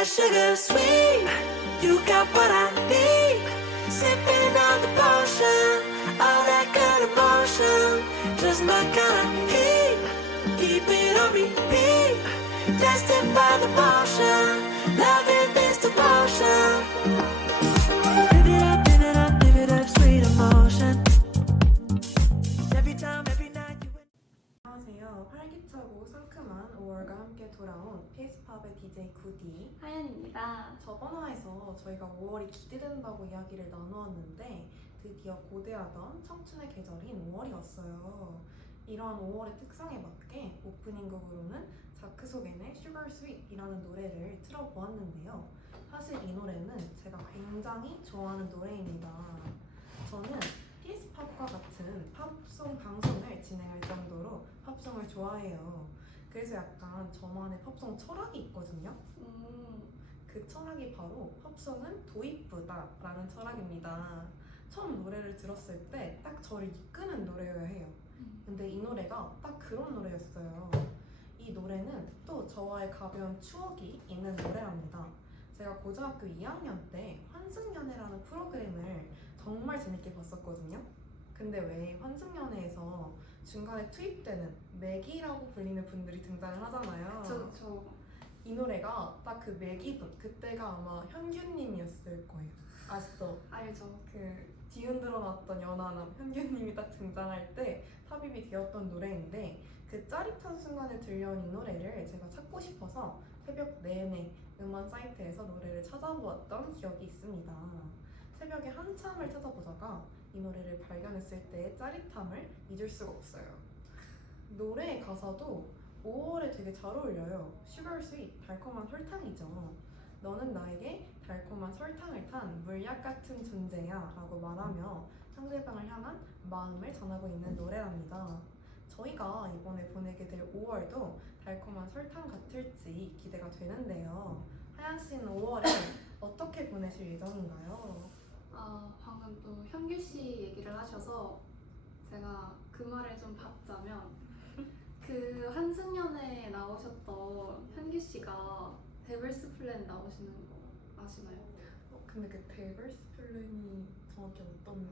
that sugar sweet. You got what I need. Sipping on the potion, all that good emotion. Just my kind of heat. Keep it on repeat. Destined by the motion. Loving this devotion. Live it up, live it up, sweet emotion. Every time, every night you. 안녕하세요. 활기차고 상큼한 5월과 함께 돌아온 피스팝의 DJ 구디 하연입니다. 저번 화에서 저희가 5월이 기대된다고 이야기를 나누었는데 드디어 고대하던 청춘의 계절인 5월이 왔어요. 이러한 5월의 특성에 맞게 오프닝 곡으로는 자크소겐의 Sugar Sweet이라는 노래를 틀어보았는데요. 사실 이 노래는 제가 굉장히 좋아하는 노래입니다. 저는 피스팝과 같은 팝송 방송을 진행할 정도로 팝송을 좋아해요. 그래서 약간 저만의 팝송 철학이 있거든요. 그 철학이 바로 팝송은 도입부다 라는 철학입니다. 처음 노래를 들었을 때 딱 저를 이끄는 노래여야 해요. 근데 이 노래가 딱 그런 노래였어요. 이 노래는 또 저와의 가벼운 추억이 있는 노래랍니다. 제가 고등학교 2학년 때 환승연애라는 프로그램을 정말 재밌게 봤었거든요. 근데 왜 환승연애에서 중간에 투입되는 맥이라고 불리는 분들이 등장을 하잖아요. 그쵸. 이 노래가 딱 그 맥이분, 그때가 아마 현규님이었을 거예요. 아시죠? 알죠. 그 뒤흔들어 놨던 연하남 현규님이 딱 등장할 때 삽입이 되었던 노래인데 그 짜릿한 순간에 들려온 이 노래를 제가 찾고 싶어서 새벽 내내 음원 사이트에서 노래를 찾아보았던 기억이 있습니다. 새벽에 한참을 찾아보다가 이 노래를 발견했을 때의 짜릿함을 잊을 수가 없어요. 노래의 가사도 5월에 되게 잘 어울려요. Sugar Sweet, 달콤한 설탕이죠. 너는 나에게 달콤한 설탕을 탄 물약 같은 존재야 라고 말하며 상대방을 향한 마음을 전하고 있는 노래랍니다. 저희가 이번에 보내게 될 5월도 달콤한 설탕 같을지 기대가 되는데요. 하연 씨는 5월에 어떻게 보내실 예정인가요? 방금 또 현규 씨 얘기를 하셔서 제가 그 말을 좀 받자면 그 환승연애에 나오셨던 현규 씨가 데블스 플랜에 나오시는 거 아시나요? 근데 그 데블스 플랜이 정확히 어떤...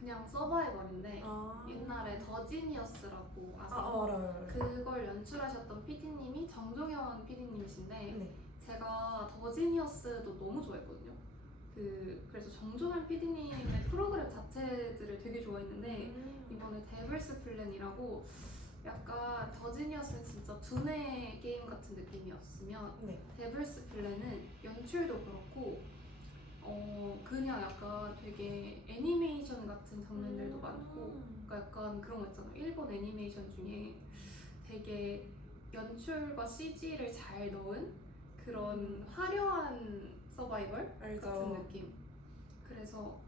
그냥 서바이벌인데 아... 옛날에 더 지니어스라고 아세요? 알아요. 그걸 연출하셨던 PD님이 정종현 PD님이신데 네. 제가 더 지니어스도 너무 좋아했거든요. 그래서 정종현 PD님의 프로그램 자체들을 되게 좋아했는데 이번에 데블스 플랜이라고 약간 더 지니어스는 진짜 두뇌 게임 같은 느낌이었으면 네. 데블스 플랜은 연출도 그렇고 그냥 약간 되게 애니메이션 같은 장면들도 많고 그러니까 약간 그런 거 있잖아요. 일본 애니메이션 중에 되게 연출과 CG를 잘 넣은 그런 화려한 서바이벌 알죠. 같은 느낌. 그래서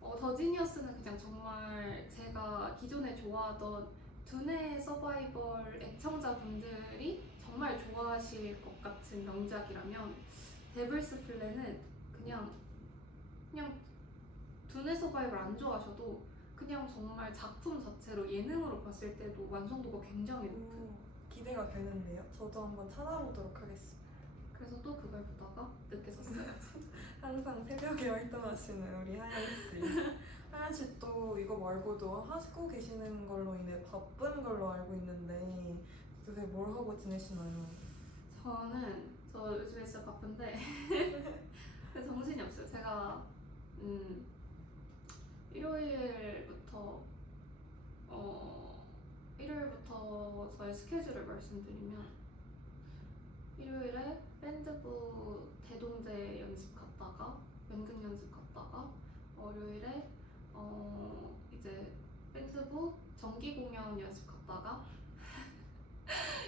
더 지니어스는 그냥 정말 제가 기존에 좋아하던 두뇌 서바이벌 애청자분들이 정말 좋아하실 것 같은 명작이라면 데블스 플랜은 그냥 두뇌 서바이벌 안 좋아하셔도 그냥 정말 작품 자체로 예능으로 봤을 때도 완성도가 굉장히 높은 기대가 되는데요. 저도 한번 찾아보도록 하겠습니다. 그래서 또 그걸 보다가 늦게 잤어요. 항상 새벽에 활동하시는 우리 하연 씨. 하연 씨 또 이거 말고도 하시고 계시는 걸로 인해 바쁜 걸로 알고 있는데 요새 뭘 하고 지내시나요? 저 요즘에 진짜 바쁜데 정신이 없어요. 제가 일요일부터 저의 스케줄을 말씀드리면 일요일에 밴드부 대동제 연습 갔다가 연극 연습 갔다가 월요일에 이제 밴드부 정기 공연 연습 갔다가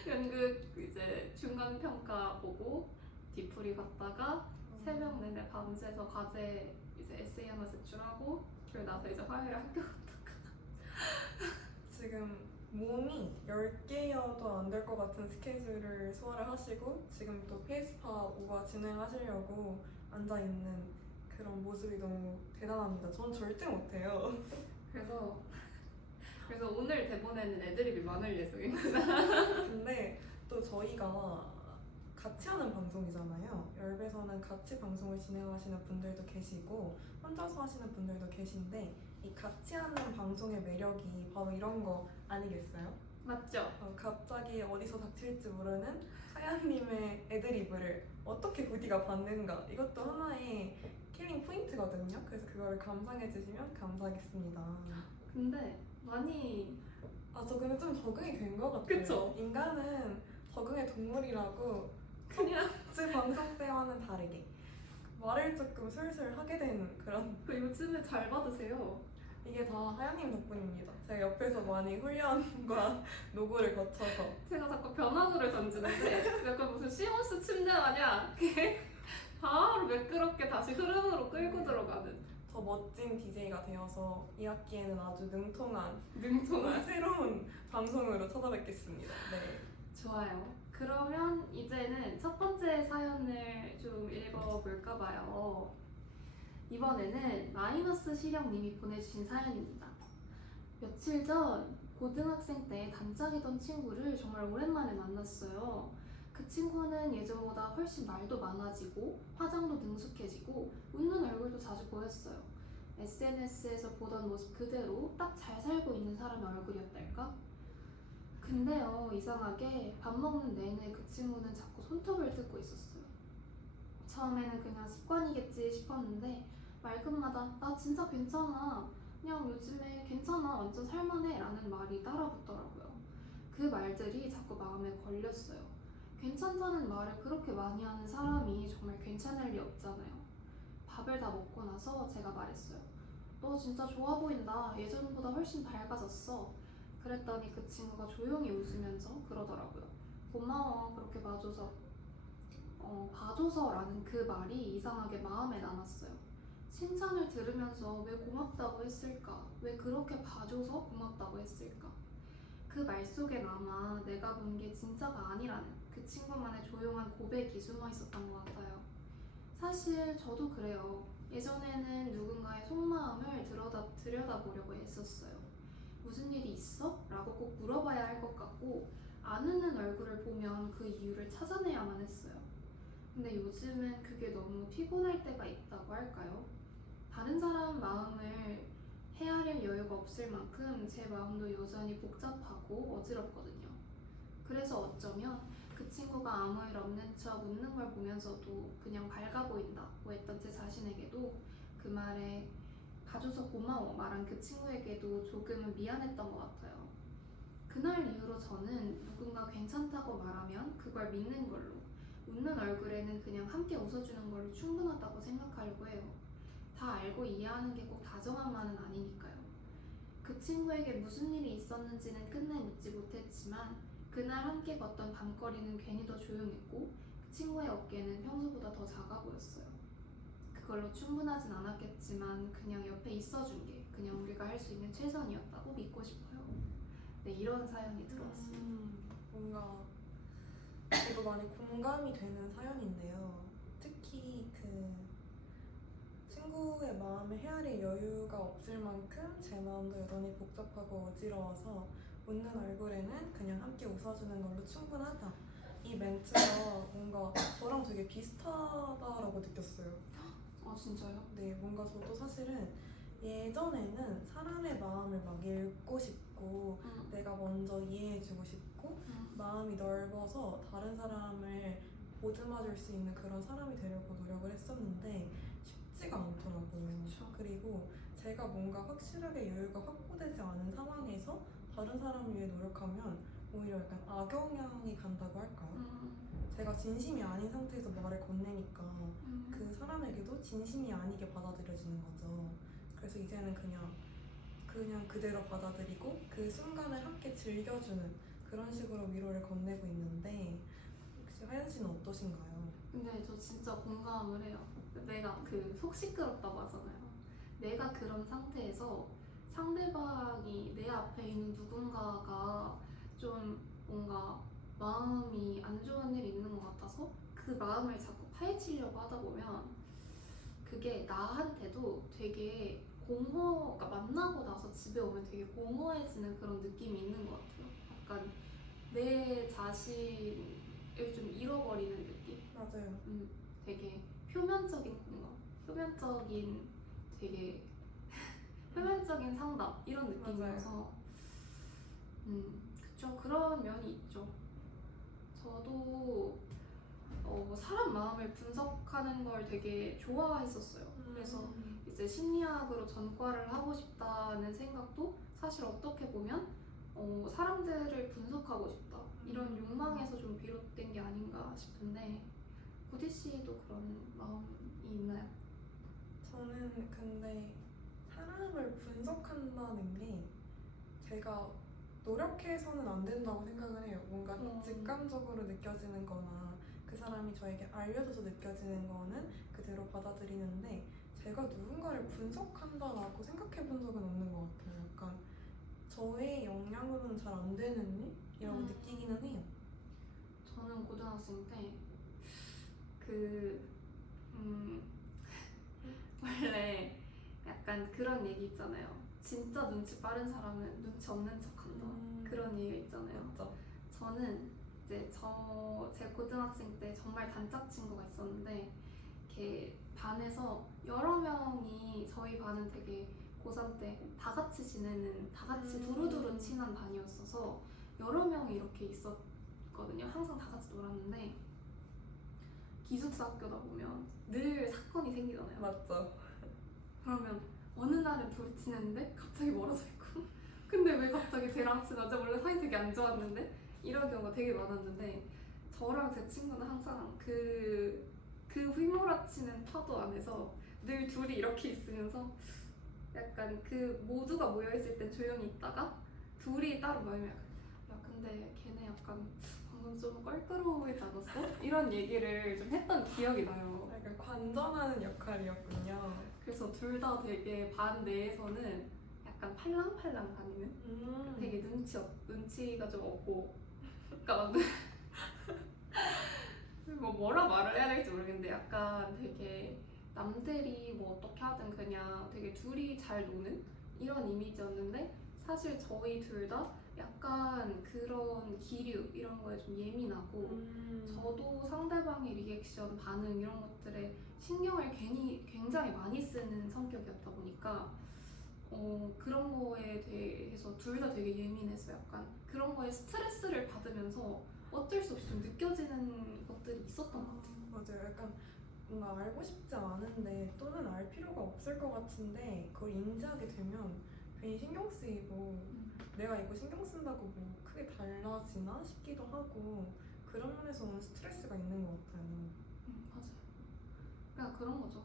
연극 이제 중간 평가 보고 뒤풀이 갔다가 새벽 내내 밤새서 과제 이제 에세이 하나 제출하고 그리고 나서 이제 화요일에 학교 갔다가 지금 몸이 10개여도 안 될 것 같은 스케줄을 소화를 하시고 지금 또 페이스팝 5가 진행하시려고 앉아있는 그런 모습이 너무 대단합니다. 전 절대 못해요. 그래서 오늘 대본에는 애드립이 많을 예정입니다. 근데 또 저희가 같이 하는 방송이잖아요. 열배에서는 같이 방송을 진행하시는 분들도 계시고 혼자서 하시는 분들도 계신데 이 같이 하는 방송의 매력이 바로 이런 거 아니겠어요? 맞죠? 갑자기 어디서 닥칠지 모르는 하얀님의 애드리브를 어떻게 구디가 받는가, 이것도 하나의 킬링 포인트거든요. 그래서 그걸 감상해 주시면 감사하겠습니다. 근데 많이 저 근데 좀 적응이 된 것 같아요. 그쵸? 인간은 적응의 동물이라고 그냥 제 방송 때와는 다르게 말을 조금 술술 하게 되는 그런, 그 요즘에 잘 받으세요. 이게 다 하얀님 덕분입니다. 제가 옆에서 많이 훈련과 노고를 거쳐서. 제가 자꾸 변화구를 던지는데 약간 무슨 시몬스 침대 마냥 바로 매끄럽게 다시 흐름으로 끌고 들어가는 더 멋진 DJ가 되어서 이 학기에는 아주 능통한 능통한. 새로운 방송으로 찾아뵙겠습니다. 네. 좋아요. 그러면 이제는 첫 번째 사연을 좀 읽어볼까 봐요. 이번에는 마이너스 시령님이 보내주신 사연입니다. 며칠 전 고등학생 때 단짝이던 친구를 정말 오랜만에 만났어요. 그 친구는 예전보다 훨씬 말도 많아지고 화장도 능숙해지고 웃는 얼굴도 자주 보였어요. SNS에서 보던 모습 그대로 딱 잘 살고 있는 사람의 얼굴이었달까? 근데요, 이상하게 밥 먹는 내내 그 친구는 자꾸 손톱을 뜯고 있었어요. 처음에는 그냥 습관이겠지 싶었는데 말끝마다 나 진짜 괜찮아, 그냥 요즘에 괜찮아, 완전 살만해 라는 말이 따라붙더라고요. 그 말들이 자꾸 마음에 걸렸어요. 괜찮다는 말을 그렇게 많이 하는 사람이 정말 괜찮을 리 없잖아요. 밥을 다 먹고 나서 제가 말했어요. 너 진짜 좋아 보인다. 예전보다 훨씬 밝아졌어. 그랬더니 그 친구가 조용히 웃으면서 그러더라고요. 고마워. 그렇게 봐줘서라는 그 말이 이상하게 마음에 남았어요. 칭찬을 들으면서 왜 고맙다고 했을까? 왜 그렇게 봐줘서 고맙다고 했을까? 그 말 속에 남아 내가 본 게 진짜가 아니라는 그 친구만의 조용한 고백이 숨어 있었던 것 같아요. 사실 저도 그래요. 예전에는 누군가의 속마음을 들여다보려고 했었어요. 무슨 일이 있어? 라고 꼭 물어봐야 할 것 같고 안 웃는 얼굴을 보면 그 이유를 찾아내야만 했어요. 근데 요즘은 그게 너무 피곤할 때가 있다고 할까요? 다른 사람 마음을 헤아릴 여유가 없을 만큼 제 마음도 여전히 복잡하고 어지럽거든요. 그래서 어쩌면 그 친구가 아무 일 없는 척 웃는 걸 보면서도 그냥 밝아 보인다고 했던 제 자신에게도 그 말에 봐줘서 고마워 말한 그 친구에게도 조금은 미안했던 것 같아요. 그날 이후로 저는 누군가 괜찮다고 말하면 그걸 믿는 걸로, 웃는 얼굴에는 그냥 함께 웃어주는 걸로 충분하다고 생각하려고 해요. 다 알고 이해하는 게 꼭 다정함만은 아니니까요. 그 친구에게 무슨 일이 있었는지는 끝내 묻지 못했지만 그날 함께 걷던 밤거리는 괜히 더 조용했고 그 친구의 어깨는 평소보다 더 작아 보였어요. 그걸로 충분하진 않았겠지만 그냥 옆에 있어준 게 그냥 우리가 할 수 있는 최선이었다고 믿고 싶어요. 네, 이런 사연이 들어왔습니다. 뭔가 저도 많이 공감이 되는 사연인데요. 특히 그 친구의 마음을 헤아릴 여유가 없을 만큼 제 마음도 여전히 복잡하고 어지러워서 웃는 얼굴에는 그냥 함께 웃어주는 걸로 충분하다. 이 멘트가 뭔가 저랑 되게 비슷하다라고 느꼈어요. 아 진짜요? 네, 뭔가 저도 사실은 예전에는 사람의 마음을 막 읽고 싶고 내가 먼저 이해해주고 싶고 마음이 넓어서 다른 사람을 보듬어줄 수 있는 그런 사람이 되려고 노력을 했었는데 쉽지가 않더라고요. 그쵸. 그리고 제가 뭔가 확실하게 여유가 확보되지 않은 상황에서 다른 사람을 위해 노력하면 오히려 약간 악영향이 간다고 할까요? 제가 진심이 아닌 상태에서 말을 건네니까 그 사람에게도 진심이 아니게 받아들여지는 거죠. 그래서 이제는 그냥 그대로 받아들이고 그 순간을 함께 즐겨주는 그런 식으로 위로를 건네고 있는데 혹시 하연 씨는 어떠신가요? 근데 저 진짜 공감을 해요. 내가 그 속 시끄럽다고 하잖아요. 내가 그런 상태에서 상대방이 내 앞에 있는 누군가가 좀 뭔가 마음이 안 좋은 일이 있는 것 같아서 그 마음을 자꾸 파헤치려고 하다 보면 그게 나한테도 되게 그러니까 만나고 나서 집에 오면 되게 공허해지는 그런 느낌이 있는 것 같아요. 약간 내 자신을 좀 잃어버리는 느낌? 맞아요. 되게 표면적인 공감, 표면적인 되게 표면적인 상담 이런 느낌이어서 그쵸. 그런 면이 있죠. 저도 사람 마음을 분석하는 걸 되게 좋아했었어요. 그래서 이제 심리학으로 전과를 하고 싶다는 생각도 사실 어떻게 보면 사람들을 분석하고 싶다 이런 욕망에서 좀 비롯된 게 아닌가 싶은데 구디 씨도 그런 마음이 있나요? 저는 근데 사람을 분석한다는 게 제가 노력해서는 안 된다고 생각을 해요. 뭔가 직감적으로 느껴지는 거나 그 사람이 저에게 알려줘서 느껴지는 거는 그대로 받아들이는데 제가 누군가를 분석한다라고 생각해 본 적은 없는 것 같아요. 약간 저의 역량으로는 잘 안 되는 일이라고 느끼기는 해요. 저는 고등학생 때 그 원래 약간 그런 얘기 있잖아요. 진짜 눈치 빠른 사람은 눈치 없는 척한다. 그런 얘기 있잖아요. 맞죠? 저는 이제 제 고등학생 때 정말 단짝 친구가 있었는데 이렇게 반에서 여러 명이 저희 반은 되게 고3 때 다 같이 지내는 다 같이 두루두루 친한 반이었어서 여러 명이 이렇게 있었거든요. 항상 다 같이 놀았는데 기숙사 학교다 보면 늘 사건이 생기잖아요. 맞죠? 그러면 어느 날은 둘이 친했는데 갑자기 멀어져 있고 근데 왜 갑자기 쟤랑 친하지? 원래 사이 되게 안 좋았는데 이런 경우가 되게 많았는데 저랑 제 친구는 항상 그 휘몰아치는 파도 안에서 늘 둘이 이렇게 있으면서 약간 그 모두가 모여있을 땐 조용히 있다가 둘이 따로 모이면 약간 야 근데 걔네 약간 방금 좀 껄끄러워하지 않았어? 이런 얘기를 좀 했던 기억이 나요. 약간 관전하는 역할이었군요. 그래서 둘 다 되게 반 내에서는 약간 팔랑팔랑 다니는 되게 눈치가 좀 없고 그러니까 뭐라 말을 해야 될지 모르겠는데 약간 되게 남들이 뭐 어떻게 하든 그냥 되게 둘이 잘 노는 이런 이미지였는데 사실 저희 둘 다 약간 그런 기류 이런 거에 좀 예민하고 저도 상대방의 리액션, 반응 이런 것들에 신경을 굉장히 많이 쓰는 성격이었다 보니까 그런 거에 대해서 둘 다 되게 예민해서 약간 그런 거에 스트레스를 받으면서 어쩔 수 없이 좀 느껴지는 것들이 있었던 것 같아요. 맞아요. 약간 뭔가 알고 싶지 않은데 또는 알 필요가 없을 것 같은데 그걸 인지하게 되면 괜히 신경 쓰이고 내가 이거 신경 쓴다고 뭐 크게 달라지나 싶기도 하고 그런 면에서 오는 스트레스가 있는 것 같아요. 맞아요. 그냥 그런 거죠.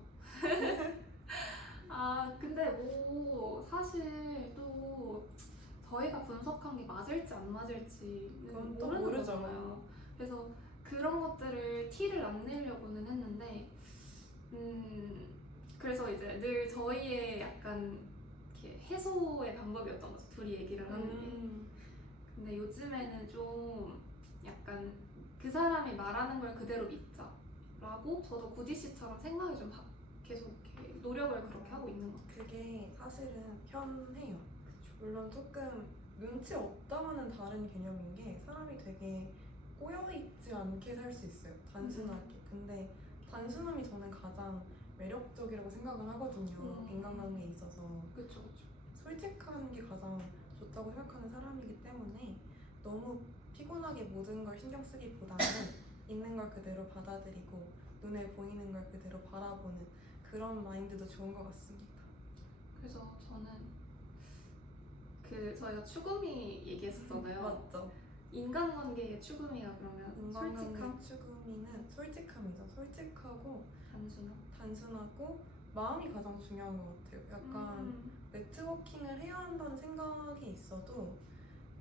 근데 뭐 사실 또 저희가 분석한 게 맞을지 안 맞을지는 그건 또 모르는 모르죠. 거잖아요. 그래서 그런 것들을 티를 안 내려고는 했는데 그래서 이제 늘 저희의 약간 이렇게 해소의 방법이었던 거죠. 둘이 얘기를 하는 게. 근데 요즘에는 좀 약간 그 사람이 말하는 걸 그대로 믿자라고 저도 구디 씨처럼 생각이 좀 계속 이렇게 노력을 그렇게 하고 있는 것 같아요. 그게 사실은 편해요. 물론 조금 눈치 없다와는 다른 개념인 게 사람이 되게 꼬여있지 않게 살 수 있어요. 단순하게. 근데 단순함이 저는 가장 매력적이라고 생각을 하거든요. 인간관계에 있어서. 그렇죠. 솔직한 게 가장 좋다고 생각하는 사람이기 때문에 너무 피곤하게 모든 걸 신경 쓰기보다는 있는 걸 그대로 받아들이고 눈에 보이는 걸 그대로 바라보는 그런 마인드도 좋은 것 같습니다. 그래서 저는 저희가 추구미 얘기했었잖아요. 맞죠? 인간관계의 추구미가 그러면 솔직함, 추구미는 솔직함이죠. 솔직하고 단순함. 마음이 가장 중요한 것 같아요. 약간 네트워킹을 해야 한다는 생각이 있어도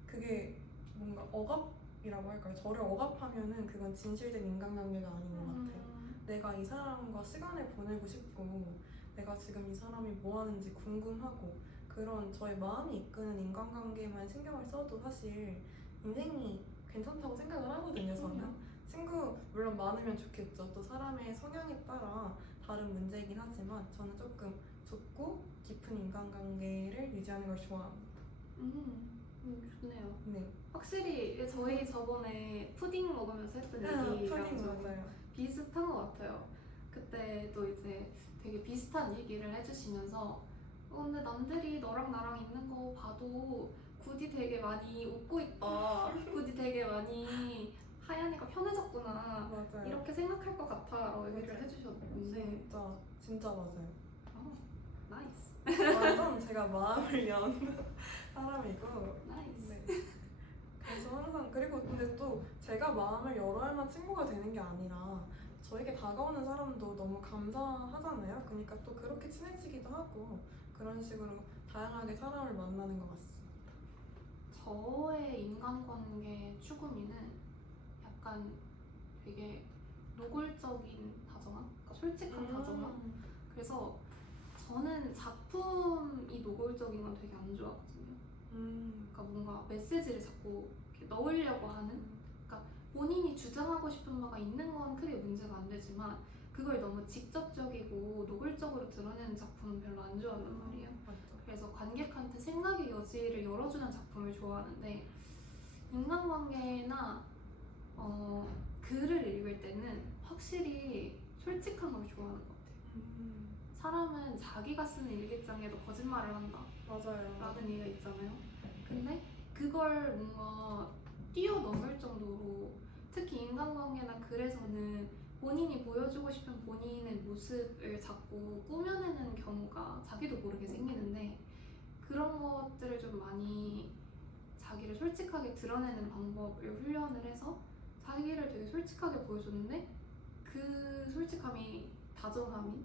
그게 뭔가 억압이라고 할까요? 저를 억압하면은 그건 진실된 인간관계가 아닌 것 같아요. 내가 이 사람과 시간을 보내고 싶고 내가 지금 이 사람이 뭐 하는지 궁금하고 그런 저의 마음이 이끄는 인간관계만 신경을 써도 사실 인생이 괜찮다고 생각을 하거든요. 저는 친구 물론 많으면 좋겠죠. 또 사람의 성향에 따라 다른 문제이긴 하지만 저는 조금 좁고 깊은 인간관계를 유지하는 걸 좋아합니다. 좋네요. 네. 확실히 저희 저번에 푸딩 먹으면서 했던 얘기랑 푸딩 좀 맞아요. 비슷한 것 같아요. 그때도 이제 되게 비슷한 얘기를 해주시면서 근데 남들이 너랑 나랑 있는 거 봐도 굿이 되게 많이 웃고 있다. 굿이 되게 많이 하연이가 편해졌구나. 맞아요. 이렇게 생각할 것 같아 라고 얘기를 맞아요. 해주셨는데 진짜 맞아요. 나이스. 완전 제가 마음을 연 사람이고. 나이스. 네. 그래서 항상 그리고 근데 또 제가 마음을 열어야 만 친구가 되는 게 아니라 저에게 다가오는 사람도 너무 감사하잖아요. 그러니까 또 그렇게 친해지기도 하고 그런 식으로 다양하게 사람을 만나는 것 같습니다. 저의 인간관계 추구미는 약간 되게 노골적인 다정함? 그러니까 솔직한 다정함? 그래서 저는 작품이 노골적인 건 되게 안 좋아하거든요. 그러니까 뭔가 메시지를 자꾸 이렇게 넣으려고 하는? 그러니까 본인이 주장하고 싶은 바가 있는 건 크게 문제가 안 되지만 그걸 너무 직접적이고 노골적으로 드러내는 작품은 별로 안 좋아하는 말이에요. 맞죠. 그래서 관객한테 생각의 여지를 열어주는 작품을 좋아하는데 인간관계나 글을 읽을 때는 확실히 솔직한 걸 좋아하는 것 같아요. 사람은 자기가 쓰는 일기장에도 거짓말을 한다 맞아요. 라는 얘기가 있잖아요. 근데 그걸 뭔가 뛰어넘을 정도로 특히 인간관계나 글에서는 본인이 보여주고 싶은 본인의 모습을 자꾸 꾸며내는 경우가 자기도 모르게 생기는데 그런 것들을 좀 많이 자기를 솔직하게 드러내는 방법을 훈련을 해서 자기를 되게 솔직하게 보여줬는데 그 솔직함이 다정함이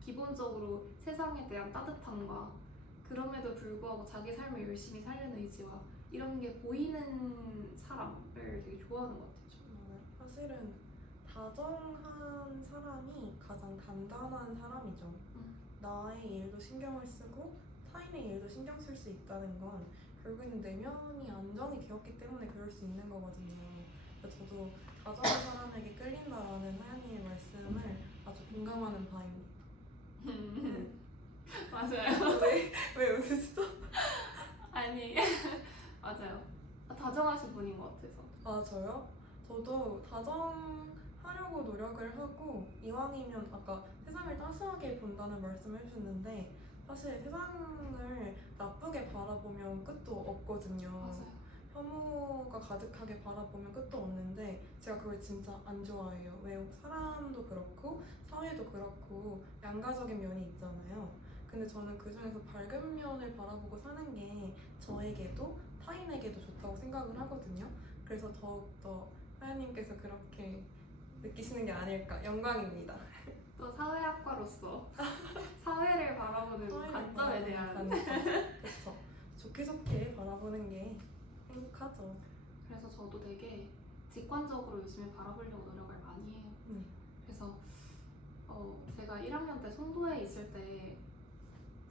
기본적으로 세상에 대한 따뜻함과 그럼에도 불구하고 자기 삶을 열심히 살려는 의지와 이런 게 보이는 사람을 되게 좋아하는 것 같아요. 저는. 사실은 다정한 사람이 가장 단단한 사람이죠. 나의 일도 신경을 쓰고 타인의 일도 신경 쓸 수 있다는 건 결국에는 내면이 안정이 되었기 때문에 그럴 수 있는 거거든요. 그래서 저도 다정한 사람에게 끌린다라는 하연이의 말씀을 아주 공감하는 바입니다. 맞아요. 왜 웃으시죠? 아니 맞아요. 다정하신 분인 것 같아서. 아 저요? 저도 다정하려고 노력을 하고 이왕이면 아까 세상을 따스하게 본다는 말씀을 해주셨는데 사실 세상을 나쁘게 바라보면 끝도 없거든요. 맞아요. 혐오가 가득하게 바라보면 끝도 없는데 제가 그걸 진짜 안 좋아해요. 왜 사람도 그렇고 사회도 그렇고 양가적인 면이 있잖아요. 근데 저는 그 중에서 밝은 면을 바라보고 사는 게 저에게도 타인에게도 좋다고 생각을 하거든요. 그래서 더욱더 하연님께서 그렇게 느끼시는 게 아닐까 영광입니다. 또 사회학과로서 사회를 바라보는 관점에 대한 그렇죠. 좋게 좋게 바라보는 게 행복하죠. 그래서 저도 되게 직관적으로 요즘에 바라보려고 노력을 많이 해요. 그래서 제가 1학년 때 송도에 있을 때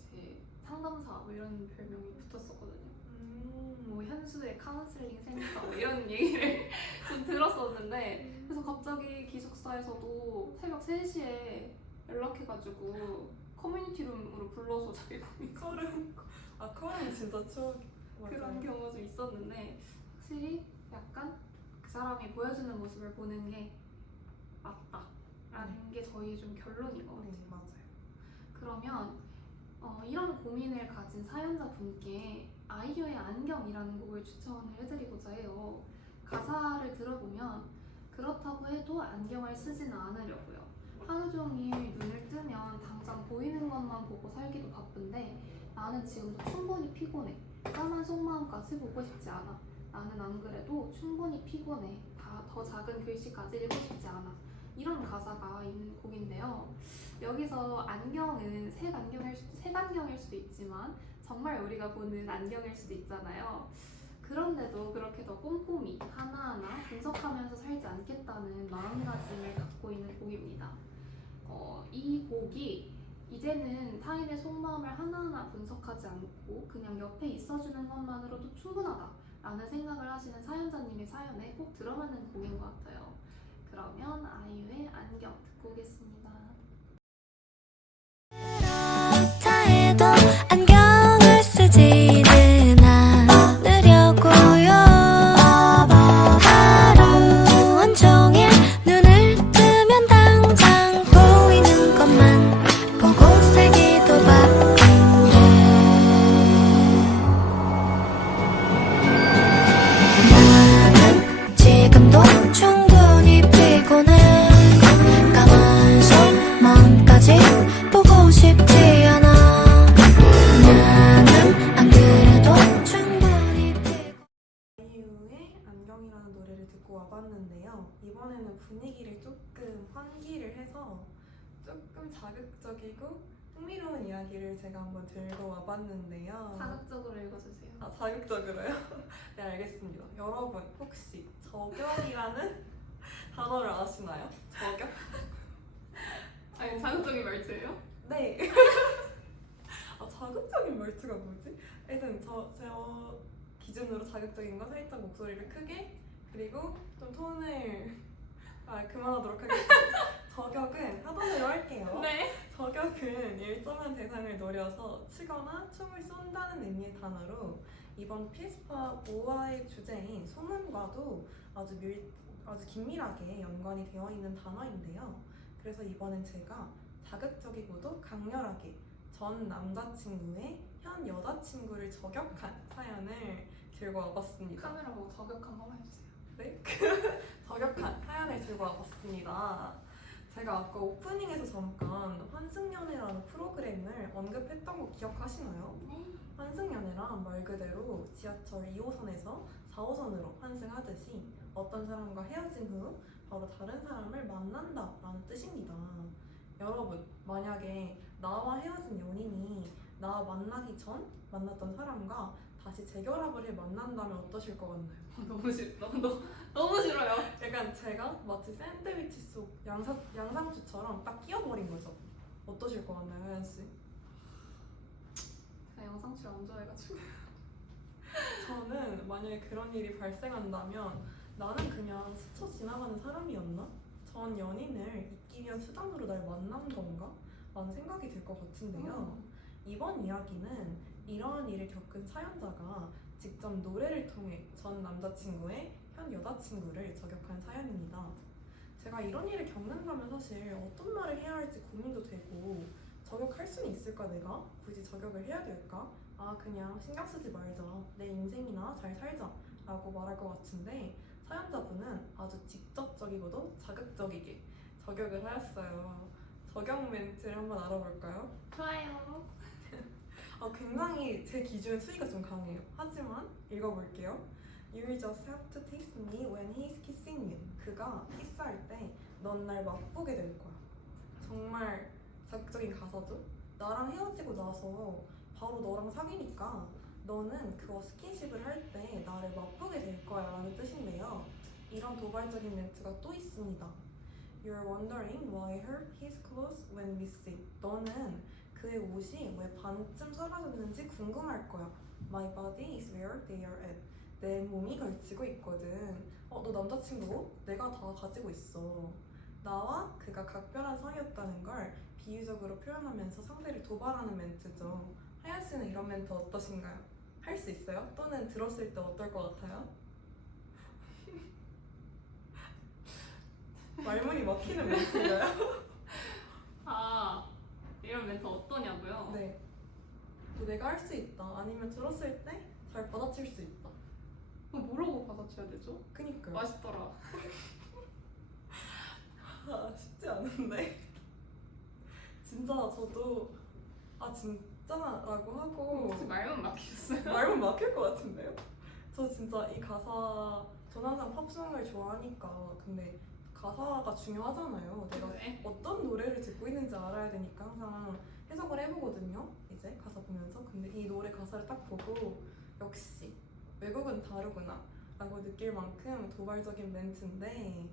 제 상담사 뭐 이런 별명이 붙었었거든요. 뭐 현수의 카운슬링 센터 뭐 이런 얘기를 좀 들었었는데 그래서 갑자기 기숙사에서도 새벽 3시에 연락해가지고 커뮤니티룸으로 불러서 자기 고민 커름. 아 커름 진짜 추억. 그런 경우가 좀 있었는데 확실히 약간 그 사람이 보여주는 모습을 보는 게 맞다라는 게 저희 좀 결론인 것 같아요. 맞아요. 그러면 이런 고민을 가진 사연자분께 아이유의 안경이라는 곡을 추천을 해드리고자 해요. 가사를 들어보면 그렇다고 해도 안경을 쓰지는 않으려고요. 하루 종일 눈을 뜨면 당장 보이는 것만 보고 살기도 바쁜데 나는 지금도 충분히 피곤해. 까만 속마음까지 보고 싶지 않아. 나는 안 그래도 충분히 피곤해. 더 작은 글씨까지 읽고 싶지 않아. 이런 가사가 있는 곡인데요. 여기서 안경은 색안경일 수도 있지만 정말 우리가 보는 안경일 수도 있잖아요. 그런데도 그렇게 더 꼼꼼히 하나하나 분석하면서 살지 않겠다는 마음가짐을 갖고 있는 곡입니다. 이 곡이 이제는 타인의 속마음을 하나하나 분석하지 않고 그냥 옆에 있어주는 것만으로도 충분하다 라는 생각을 하시는 사연자님의 사연에 꼭 들어맞는 곡인 것 같아요. 그러면 아이유의 안경 듣고 오겠습니다. 그렇다 해도 안경을 쓰지는 않아 이번에는 분위기를 조금 환기를 해서 조금 자극적이고 흥미로운 이야기를 제가 한번 들고 와봤는데요. 자극적으로 읽어주세요. 아, 자극적으로요? 네, 알겠습니다. 여러분, 혹시 저격이라는 단어를 아시나요? 저격? 아니 자극적인 말투예요? 네. 아, 자극적인 말투가 뭐지? 일단 저 기준으로 자극적인 건 살짝 목소리를 크게 그리고 좀 톤을 그만하도록 하겠습니다. 저격은 하던 대로 할게요. 네. 저격은 일정한 대상을 노려서 치거나 총을 쏜다는 의미의 단어로 이번 피스파 5화의 주제인 소문과도 아주 긴밀하게 연관이 되어 있는 단어인데요. 그래서 이번엔 제가 자극적이고도 강렬하게 전 남자친구의 현 여자친구를 저격한 사연을 들고 와봤습니다. 카메라 보고 저격 한 번만 해주세요. 네? 저격한 사연을 들고 와봤습니다. 제가 아까 오프닝에서 잠깐 환승연애라는 프로그램을 언급했던 거 기억하시나요? 네. 환승연애란 말 그대로 지하철 2호선에서 4호선으로 환승하듯이 어떤 사람과 헤어진 후 바로 다른 사람을 만난다 라는 뜻입니다. 여러분, 만약에 나와 헤어진 연인이 나 만나기 전 만났던 사람과 다시 재결합을 해 만난다면 어떠실 것 같나요? 너무 너무 싫어요. 약간 제가 마치 샌드위치 속 양상추처럼 딱 끼어버린 거죠. 어떠실 것 같나요, 하연 씨? 제가 영상추를 안 좋아해가지고. 저는 만약에 그런 일이 발생한다면 나는 그냥 스쳐 지나가는 사람이었나? 전 연인을 잊기 위한 수단으로 날 만난 건가? 라는 생각이 들 것 같은데요. 이번 이야기는 이러한 일을 겪은 사연자가 직접 노래를 통해 전 남자친구의 현 여자친구를 저격한 사연입니다. 제가 이런 일을 겪는다면 사실 어떤 말을 해야 할지 고민도 되고 저격할 수는 있을까 내가? 굳이 저격을 해야 될까? 아 그냥 신경 쓰지 말자. 내 인생이나 잘 살자 라고 말할 것 같은데 사연자분은 아주 직접적이고도 자극적이게 저격을 하였어요. 저격 멘트를 한번 알아볼까요? 좋아요. 굉장히 제 기준에 수위가 좀 강해요. 하지만 읽어볼게요. You'll just have to taste me when he's kissing you. 그가 키스할 때 넌 날 맛보게 될 거야. 정말 자극적인 가사죠? 나랑 헤어지고 나서 바로 너랑 사귀니까 너는 그거 스킨십을 할 때 나를 맛보게 될 거야 라는 뜻인데요. 이런 도발적인 멘트가 또 있습니다. You're wondering why his clothes went missing. 너는 그의 옷이 왜 반쯤 사라졌는지 궁금할 거야. My body is where they are at. 내 몸이 걸치고 있거든. 너 남자친구? 내가 다 가지고 있어. 나와 그가 각별한 사이였다는 걸 비유적으로 표현하면서 상대를 도발하는 멘트죠. 하연 씨는 이런 멘트 어떠신가요? 할 수 있어요? 또는 들었을 때 어떨 것 같아요? 말문이 막히는 멘트인가요? 아 이런 멘트 어떠냐고요? 네. 내가 할 수 있다. 아니면 들었을 때 잘 받아칠 수 있다. 그럼 뭐라고 받아쳐야 되죠? 그니까요. 맛있더라. 쉽지 않은데. 진짜 저도 진짜라고 하고 혹시 말만 막히셨어요? 말문 막힐 것 같은데요? 저 진짜 이 가사 저는 항상 팝송을 좋아하니까 근데 가사가 중요하잖아요. 내가 네. 어떤 노래를 듣고 있는지 알아야 되니까 항상 해석을 해보거든요. 이제 가사 보면서. 근데 이 노래 가사를 딱 보고 역시 외국은 다르구나 라고 느낄 만큼 도발적인 멘트인데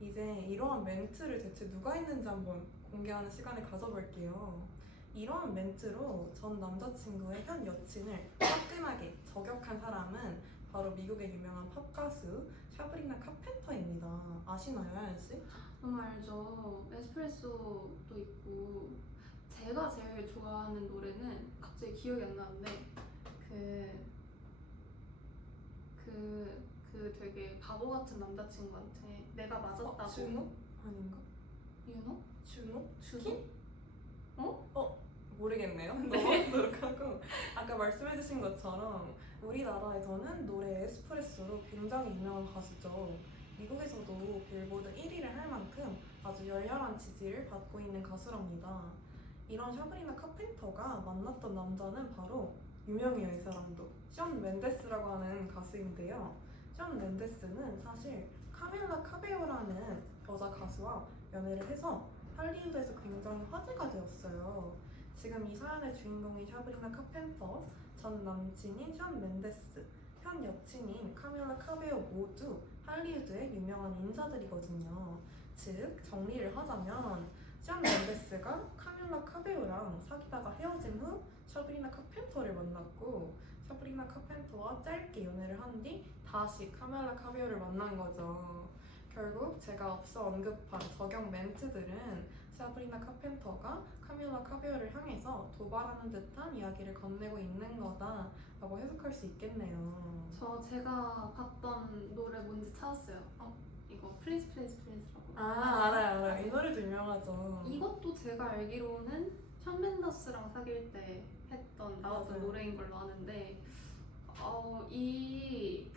이제 이러한 멘트를 대체 누가 했는지 한번 공개하는 시간을 가져볼게요. 이러한 멘트로 전 남자친구의 현 여친을 화끈하게 저격한 사람은 바로 미국의 유명한 팝 가수 샤브리나 카펜터입니다. 아시나요, 하연 씨? 알죠. 에스프레소도 있고 제가 제일 좋아하는 노래는 갑자기 기억이 안 나는데 그 되게 바보 같은 남자친구한테 내가 맞았다고. 준호? 아닌가? 유노? 준호? 주도? 모르겠네요. 네. 넘어가도록 하고 아까 말씀해주신 것처럼 우리나라에서는 노래 에스프레소로 굉장히 유명한 가수죠. 미국에서도 빌보드 1위를 할 만큼 아주 열렬한 지지를 받고 있는 가수랍니다. 이런 샤브리나 카펜터가 만났던 남자는 바로 유명해요. 이 사람도 션 멘데스라고 하는 가수인데요. 션 멘데스는 사실 카밀라 카베오라는 여자 가수와 연애를 해서 할리우드에서 굉장히 화제가 되었어요. 지금 이 사연의 주인공인 샤브리나 카펜터, 전 남친인 션 멘데스, 현 여친인 카밀라 카베오 모두 할리우드의 유명한 인사들이거든요. 즉 정리를 하자면 션 멘데스가 카밀라 카베오랑 사귀다가 헤어진 후 샤브리나 카펜터를 만났고 샤브리나 카펜터와 짧게 연애를 한 뒤 다시 카밀라 카베오를 만난 거죠. 결국 제가 앞서 언급한 적용 멘트들은 샤브리나 카펜터가 카밀라 카베오를 향해서 도발하는 듯한 이야기를 건네고 있는 거다라고 해석할 수 있겠네요. 제가 봤던 노래 뭔지 찾았어요. 이거 플리즈 플리즈 플리즈라고. 알아요. 이 노래도 유명하죠. 이것도 제가 알기로는 션 멘더스랑 사귈 때 했던 나왔던 맞아요. 노래인 걸로 아는데 이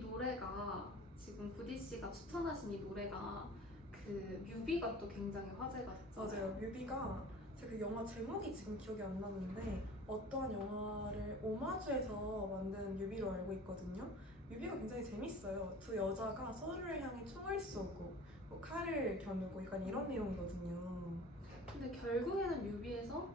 노래가 지금 구디 씨가 추천하신 이 노래가 그 뮤비가 또 굉장히 화제가 됐잖아요. 맞아요. 뮤비가 제가 그 영화 제목이 지금 기억이 안 나는데 어떠한 영화를 오마주해서 만든 뮤비로 알고 있거든요. 뮤비가 굉장히 재밌어요. 두 여자가 서로를 향해 총을 쏘고 뭐 칼을 겨누고 약간 이런 내용이거든요. 근데 결국에는 뮤비에서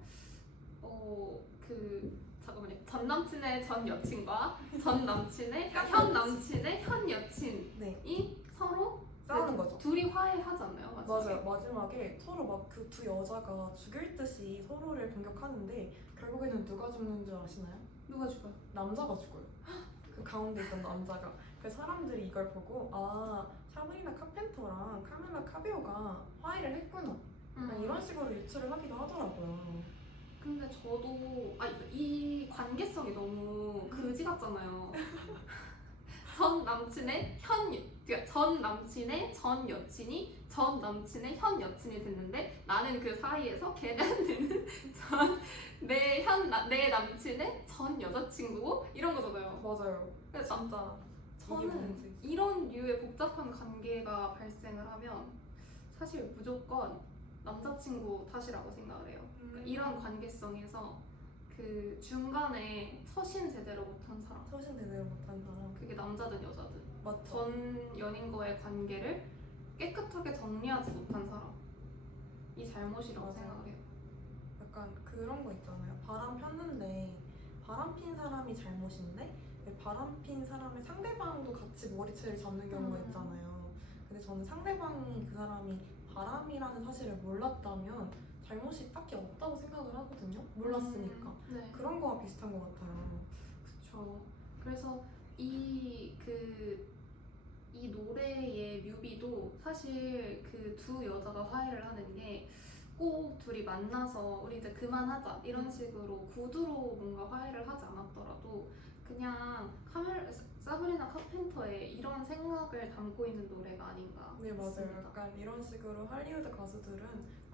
잠깐만요. 전 남친의 전 여친과 전 남친의 현 남친의 현 여친이 네, 서로 싸우는 거죠. 둘이 화해하지 않나요? 마지막에? 맞아요. 마지막에 서로 막 그 두 여자가 죽일 듯이 서로를 공격하는데 결국에는 누가 죽는 줄 아시나요? 누가 죽어요? 남자가 죽어요. 그 가운데 있던 남자가. 그 사람들이 이걸 보고 샤브리나 카펜터랑 카밀라 카베오가 화해를 했구나. 이런 식으로 유추를 하기도 하더라고요. 근데 저도 이 관계성이 너무 그지 같잖아요. 전 남친의 전 여친이 전 남친의 현 여친이 됐는데 나는 그 사이에서 걔네한테는 내 남친의 전 여자친구고 이런 거잖아요. 맞아요. 그래서 진짜 이게 저는 뭔지. 이런 류의 복잡한 관계가 발생을 하면 사실 무조건 남자친구 탓이라고 생각을 해요. 그러니까 이런 관계성에서 그 중간에 서신 제대로 못한 사람, 서신 제대로 못한 사람. 그게 남자든 여자든 맞죠? 전 연인과의 관계를 깨끗하게 정리하지 못한 사람이 잘못이라고 맞아요. 생각을 해요. 약간 그런 거 있잖아요. 바람 폈는데 바람 핀 사람이 잘못인데 왜 바람 핀 사람의 상대방도 같이 머리채를 잡는 경우가 있잖아요. 근데 저는 상대방이 그 사람이 바람이라는 사실을 몰랐다면 잘못이 딱히 없다고 생각을 하거든요. 몰랐으니까. 네. 그런 거와 비슷한 것 같아요. 그쵸. 그래서 이 노래의 뮤비도 사실 그 두 여자가 화해를 하는 게 꼭 둘이 만나서 우리 이제 그만하자 이런 식으로 구두로 뭔가 화해를 하지 않았더라도 그냥 사브리나 카펜터의 이런 생각을 담고 있는 노래가 아닌가 네, 맞아요. 싶습니다. 약간 이런 식으로 할리우드 가수들은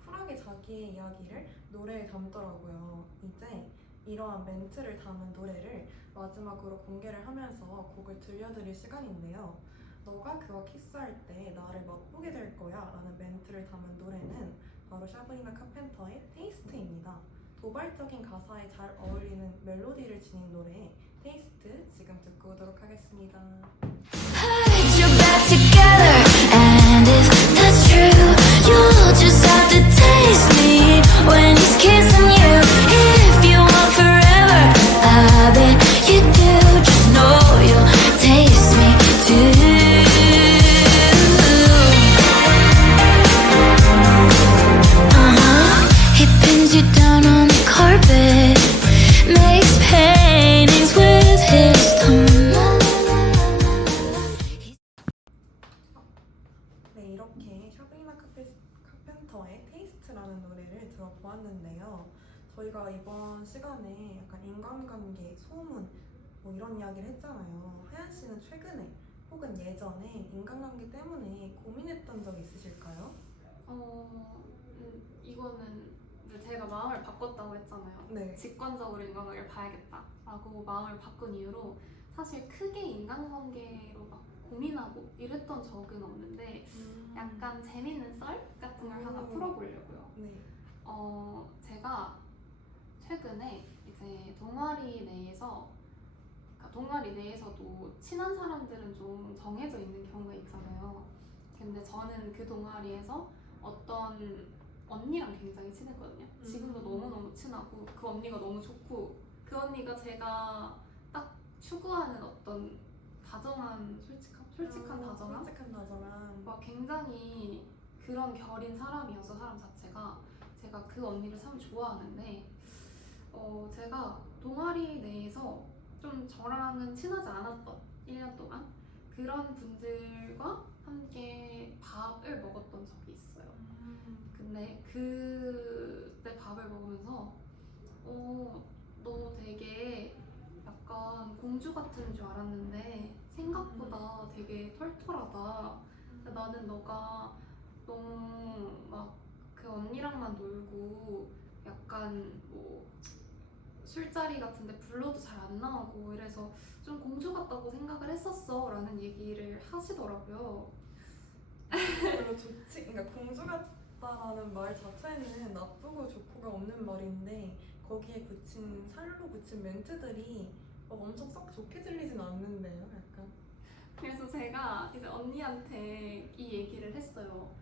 쿨하게 자기의 이야기를 노래에 담더라고요. 이제 이러한 멘트를 담은 노래를 마지막으로 공개를 하면서 곡을 들려드릴 시간인데요. 너가 그와 키스할 때 나를 맛보게 될 거야 라는 멘트를 담은 노래는 바로 샤브리나 카펜터의 테이스트입니다. 도발적인 가사에 잘 어울리는 멜로디를 지닌 노래 테이스트 지금 듣고 오도록 하겠습니다. Put your back together, and if that's true, you'll just have to taste me when he's kissing you. If you want forever, I bet you do. Just know you'll taste me too. He pins you down on the carpet, makes paintings with his tongue. 네, 이렇게 샤브리나 카펜터의 테이스트라는 노래를 들어보았는데요. 저희가 이번 시간에 약간 인간관계, 소문 뭐 이런 이야기를 했잖아요. 하연 씨는 최근에 혹은 예전에 인간관계 때문에 고민했던 적 있으실까요? 이거는 이제 제가 마음을 바꿨다고 했잖아요. 네. 직관적으로 인간관계를 봐야겠다라고 마음을 바꾼 이후로 사실 크게 인간관계로 막 고민하고 이랬던 적은 없는데 약간 재밌는 썰 같은 걸 하나 풀어보려고요. 네. 제가 최근에 이제 동아리 내에서 그러니까 동아리 내에서도 친한 사람들은 좀 정해져 있는 경우가 있잖아요. 근데 저는 그 동아리에서 어떤 언니랑 굉장히 친했거든요. 지금도 너무너무 친하고 그 언니가 너무 좋고 그 언니가 제가 딱 추구하는 어떤 다정한 솔직한 다정함? 솔직한 다정함. 와, 굉장히 그런 결인 사람이어서 사람 자체가 제가 그 언니를 참 좋아하는데 제가 동아리 내에서 좀 저랑은 친하지 않았던 1년 동안 그런 분들과 함께 밥을 먹었던 적이 있어요. 근데 그때 밥을 먹으면서 너 되게 약간 공주 같은 줄 알았는데 생각보다 되게 털털하다. 나는 너가 너무 막 그 언니랑만 놀고 약간 뭐 술자리 같은데 불러도 잘 안 나오고 이래서 좀 공주 같다고 생각을 했었어 라는 얘기를 하시더라고요. 별로 좋지. 그러니까 공주 같다라는 말 자체는 나쁘고 좋고가 없는 말인데 거기에 붙인 살로 붙인 멘트들이 엄청 썩 좋게 들리진 않는데요, 약간. 그래서 제가 이제 언니한테 이 얘기를 했어요.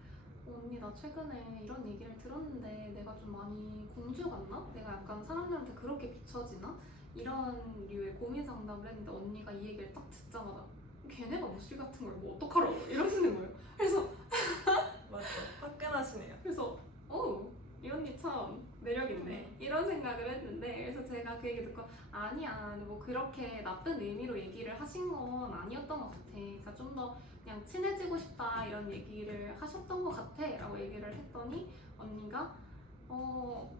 언니, 나 최근에 이런 얘기를 들었는데 내가 좀 많이 공주 같나? 내가 약간 사람들한테 그렇게 비춰지나? 이런 류의 고민 상담을 했는데 언니가 이 얘기를 딱 듣자마자 걔네가 무술 같은 걸 뭐 어떡하라고 이러시는 거예요. 그래서 맞죠. 화끈하시네요. 그래서 이 언니 참 매력있네 이런 생각을 했는데 그래서 제가 그 얘기 듣고 아니야 뭐 그렇게 나쁜 의미로 얘기를 하신 건 아니었던 것 같아. 그러니까 좀 더 그냥 친해지고 싶다 이런 얘기를 하셨던 것 같아 라고 얘기를 했더니 언니가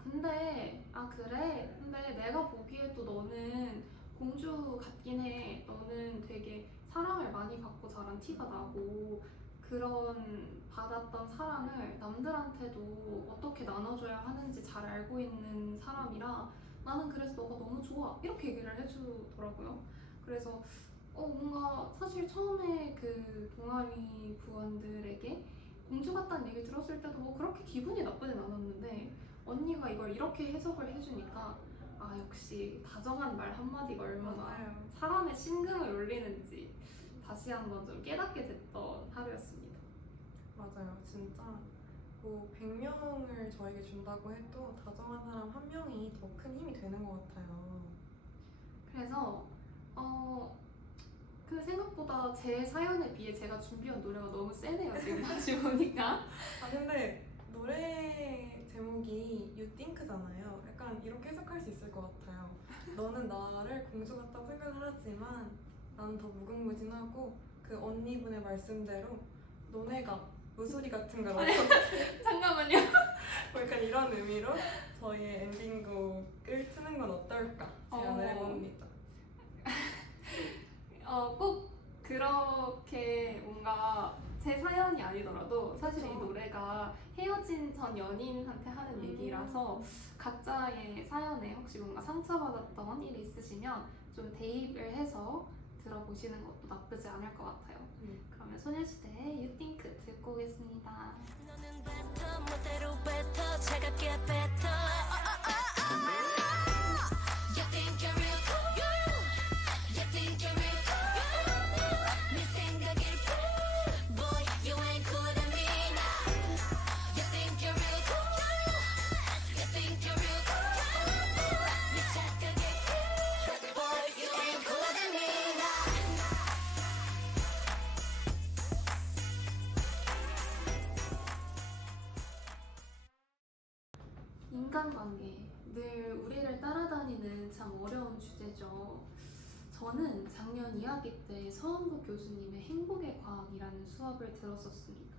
근데 그래? 근데 내가 보기에도 너는 공주 같긴 해. 너는 되게 사랑을 많이 받고 자란 티가 나고 그런 받았던 사랑을 남들한테도 어떻게 나눠줘야 하는지 잘 알고 있는 사람이라 나는 그래서 너가 너무 좋아 이렇게 얘기를 해주더라고요. 그래서 뭔가 사실 처음에 그 동아리 부원들에게 공주 같다는 얘기 들었을 때도 뭐 그렇게 기분이 나쁘진 않았는데 언니가 이걸 이렇게 해석을 해주니까 역시 다정한 말 한마디가 얼마나 맞아요. 사람의 심금을 울리는지 다시 한번 좀 깨닫게 됐던 하루였습니다. 맞아요. 진짜 뭐 100명을 저에게 준다고 해도 다정한 사람 한 명이 더 큰 힘이 되는 것 같아요. 그래서 근데 생각보다 제 사연에 비해 제가 준비한 노래가 너무 세네요. 지금 다시 보니까. 근데 노래 제목이 You Think잖아요. 약간 이렇게 해석할 수 있을 것 같아요. 너는 나를 공주 같다고 생각을 하지만 나는 더 무궁무진하고 그 언니분의 말씀대로 너네가 무소리 같은 걸 어떻게 잠깐만요. 뭐 약간 이런 의미로 저희의 엔딩곡을 트는 건 어떨까 제안을 해봅니다. 꼭 그렇게 뭔가 제 사연이 아니더라도 사실 이 그쵸. 노래가 헤어진 전 연인한테 하는 얘기라서 각자의 사연에 혹시 뭔가 상처받았던 일이 있으시면 좀 대입을 해서 들어보시는 것도 나쁘지 않을 것 같아요. 그러면 소녀시대의 You Think 듣고 오겠습니다. 너는 뱉어 멋대로 뱉어 차갑게 뱉어 You think you're real cool You think you're real cool 네 생각일 뿐 Boy you ain't cool to me now You think you're real cool You think you're real cool 네 착각일 뿐 Boy you ain't cool to me now 인간관계, 늘 우리를 따라다니는 참 어려운 주제죠. 저는 작년 2학기 때 서은국 교수님의 행복의 과학이라는 수업을 들었었습니다.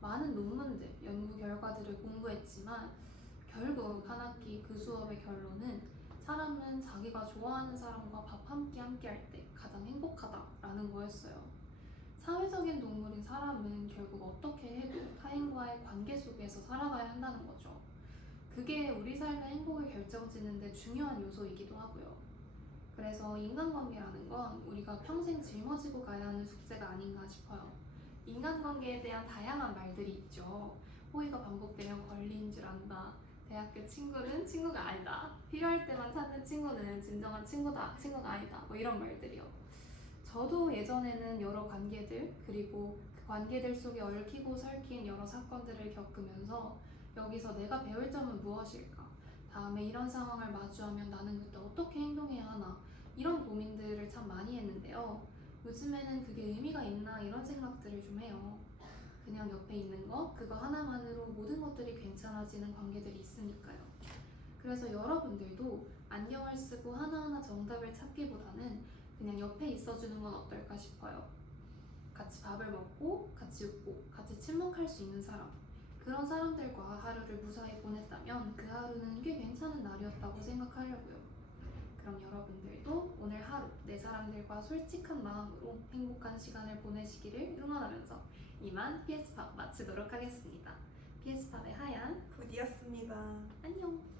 많은 논문들, 연구 결과들을 공부했지만 결국 한 학기 그 수업의 결론은 사람은 자기가 좋아하는 사람과 밥 한 끼 함께 할 때 가장 행복하다라는 거였어요. 사회적인 동물인 사람은 결국 어떻게 해도 타인과의 관계 속에서 살아가야 한다는 거죠. 그게 우리 삶의 행복을 결정짓는 데 중요한 요소이기도 하고요. 그래서 인간관계라는 건 우리가 평생 짊어지고 가야 하는 숙제가 아닌가 싶어요. 인간관계에 대한 다양한 말들이 있죠. 호의가 반복되면 권리인 줄 안다. 대학교 친구는 친구가 아니다. 필요할 때만 찾는 친구는 진정한 친구다. 친구가 아니다. 뭐 이런 말들이요. 저도 예전에는 여러 관계들 그리고 그 관계들 속에 얽히고 설킨 여러 사건들을 겪으면서 여기서 내가 배울 점은 무엇일까? 다음에 이런 상황을 마주하면 나는 그때 어떻게 행동해야 하나? 이런 고민들을 참 많이 했는데요. 요즘에는 그게 의미가 있나 이런 생각들을 좀 해요. 그냥 옆에 있는 거, 그거 하나만으로 모든 것들이 괜찮아지는 관계들이 있으니까요. 그래서 여러분들도 안경을 쓰고 하나하나 정답을 찾기보다는 그냥 옆에 있어주는 건 어떨까 싶어요. 같이 밥을 먹고, 같이 웃고, 같이 침묵할 수 있는 사람. 그런 사람들과 하루를 무사히 보냈다면 그 하루는 꽤 괜찮은 날이었다고 생각하려고요. 그럼 여러분들도 오늘 하루 내 사람들과 솔직한 마음으로 행복한 시간을 보내시기를 응원하면서 이만 PS팝 마치도록 하겠습니다. PS팝의 하얀 굿이었습니다. 안녕.